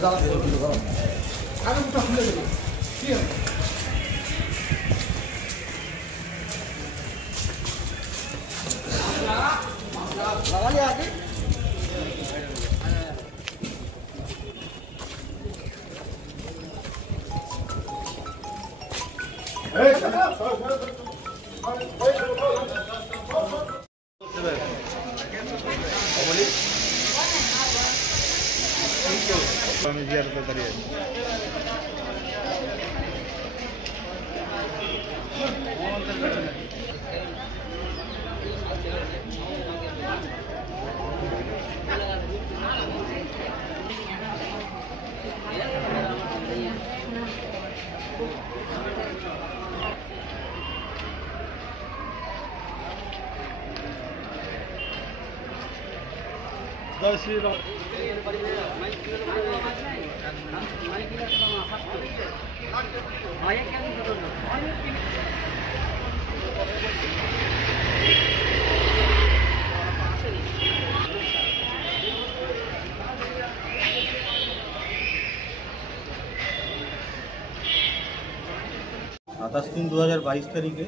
27/3/2022 তারিখে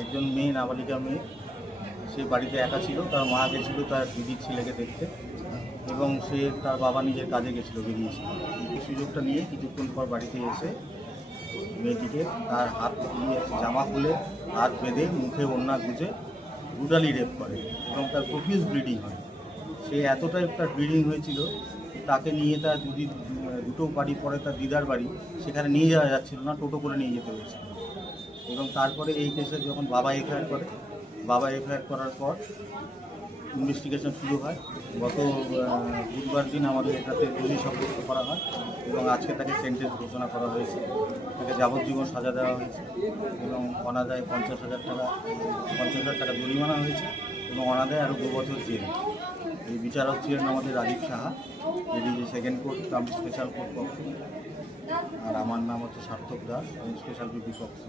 একজন মেয়ে, নাবালিকা মেয়ে, সে বাড়িতে একা ছিল। তার মা গেছিল তার দিদির ছেলেকে দেখতে এবং সে তার বাবা নিজের কাজে গেছিল, বেরিয়েছিল। এই সুযোগটা নিয়ে কিছুক্ষণ পর বাড়িতে এসে মেয়েটিকে তার হাত দিয়ে জামা খুলে হাত বেঁধে মুখে ওড়না গুঁজে ব্রুটালি রেপ করে এবং তার প্রফিউজ ব্লিডিং হয়। সে এতটাই তার ব্লিডিং হয়েছিল, তাকে নিয়ে তার দুটো বাড়ি পরে তার দিদার বাড়ি, সেখানে নিয়ে যাওয়া যাচ্ছিল না, টোটো করে নিয়ে যেতে হয়েছিল। এবং তারপরে এই কেসে যখন বাবা এফআইআর করে, বাবা এফআইআর করার পর ইনভেস্টিগেশন শুরু হয়। গত বুধবার দিন আমাদের এটাতে দোষী সাব্যস্ত করা হয় এবং আজকে তাকে সেন্টেন্স ঘোষণা করা হয়েছে। তাকে যাবজ্জীবন সাজা দেওয়া হয়েছে এবং অনাদায়ে 50,000 টাকা জরিমানা হয়েছে এবং অনাদায়ে আরও 2 বছর জেল। এই বিচারক ছিলেন আমাদের রাজীব সাহা, এদিকে সেকেন্ড কোর্ট কাম স্পেশাল কোর্ট পক্ষ, আর আমার নাম হচ্ছে সার্থক দাস, স্পেশাল পিপি পক্ষ।